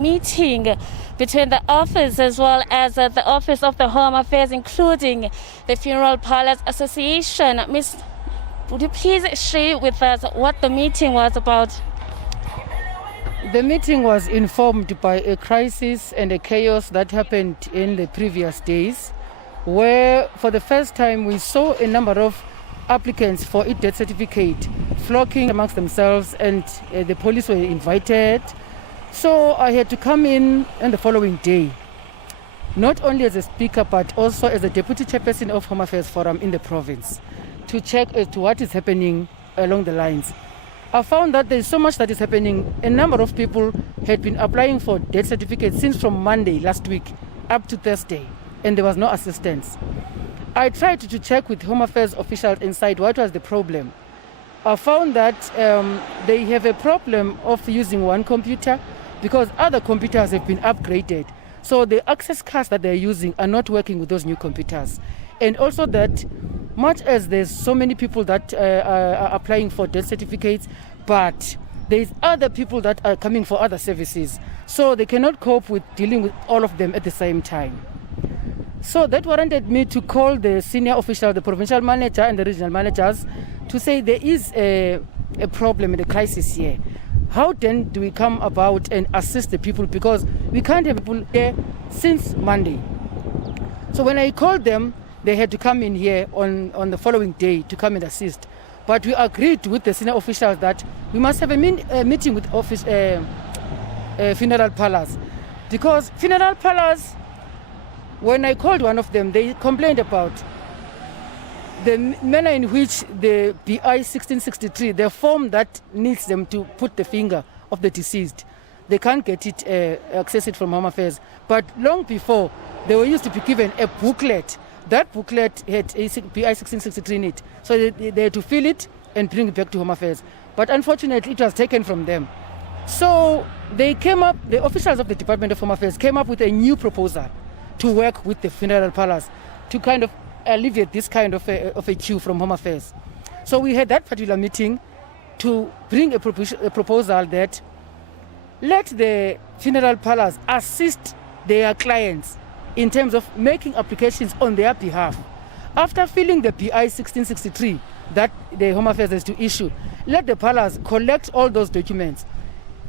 meeting between the office as well as the Office of the Home Affairs, including the Funeral Parlours Association. Miss, would you please share with us what the meeting was about? The meeting was informed by a crisis and a chaos that happened in the previous days, where for the first time we saw a number of applicants for a death certificate flocking amongst themselves, and the police were invited. So I had to come in on the following day, not only as a speaker but also as a deputy chairperson of Home Affairs Forum in the province, to check as to what is happening along the lines. I found that there's so much that is happening. A number of people had been applying for death certificates since from Monday last week up to Thursday, and there was no assistance. I tried to check with Home Affairs officials inside what was the problem. I found that they have a problem of using one computer because other computers have been upgraded. So the access cards that they're using are not working with those new computers. And also that much as there's so many people that are applying for death certificates, but there's other people that are coming for other services. So they cannot cope with dealing with all of them at the same time. So that warranted me to call the senior official, the provincial manager and the regional managers, to say there is a problem in the crisis here. How then do we come about and assist the people, because we can't have people here since Monday. So when I called them, they had to come in here on the following day to come and assist. But we agreed with the senior officials that we must have a meeting with funeral parlours, because funeral parlours, when I called one of them, they complained about the manner in which the BI 1663, the form that needs them to put the finger of the deceased, they can't get it, access it from Home Affairs. But long before, they were used to be given a booklet. That booklet had a BI 1663 in it. So they had to fill it and bring it back to Home Affairs. But unfortunately, it was taken from them. So they came up, the officials of the Department of Home Affairs came up with a new proposal to work with the funeral parlours to kind of alleviate this kind of a queue from Home Affairs. So we had that particular meeting to bring a proposal that let the funeral parlours assist their clients in terms of making applications on their behalf. After filling the BI 1663 that the Home Affairs has to issue, let the parlours collect all those documents,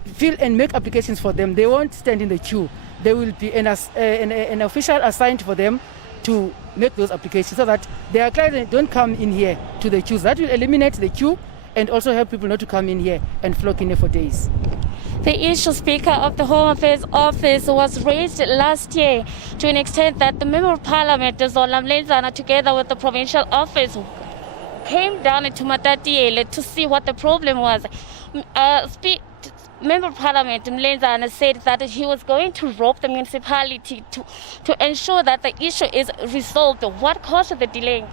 fill and make applications for them. They won't stand in the queue. There will be an official assigned for them to make those applications so that their clients don't come in here to the queues. That will eliminate the queue and also help people not to come in here and flock in here for days. The issue, Speaker, of the Home Affairs Office was raised last year to an extent that the Member of Parliament, Zola Mlenzana, together with the provincial office, came down into Matatiele to see what the problem was. Member of Parliament Mlenzana said that he was going to rope the municipality to ensure that the issue is resolved. What caused the delay?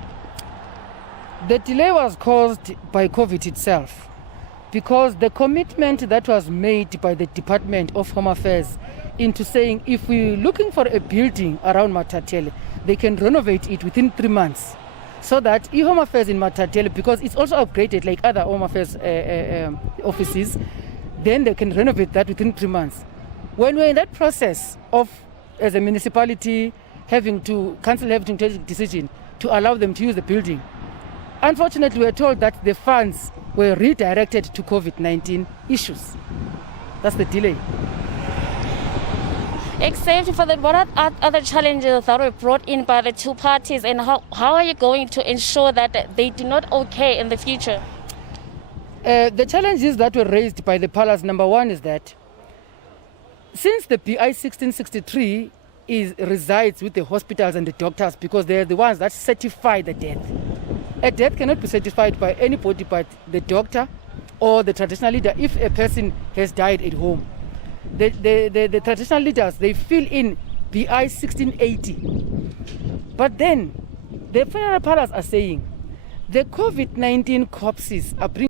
The delay was caused by COVID itself, because the commitment that was made by the Department of Home Affairs into saying if we're looking for a building around Matatiele, they can renovate it within 3 months. So that Home Affairs in Matatiele, because it's also upgraded like other Home Affairs offices, then they can renovate that within 3 months. When we're in that process of, as a municipality, having to take a decision to allow them to use the building, unfortunately, we're told that the funds were redirected to COVID-19 issues. That's the delay. Except for what are other challenges that were brought in by the two parties, and how are you going to ensure that they do not occur in the future? The challenges that were raised by the parlours, number one, is that since the BI 1663 resides with the hospitals and the doctors, because they're the ones that certify the death. A death cannot be certified by anybody but the doctor or the traditional leader if a person has died at home. The traditional leaders, they fill in BI 1680. But then the funeral parlours are saying the COVID-19 corpses are bringing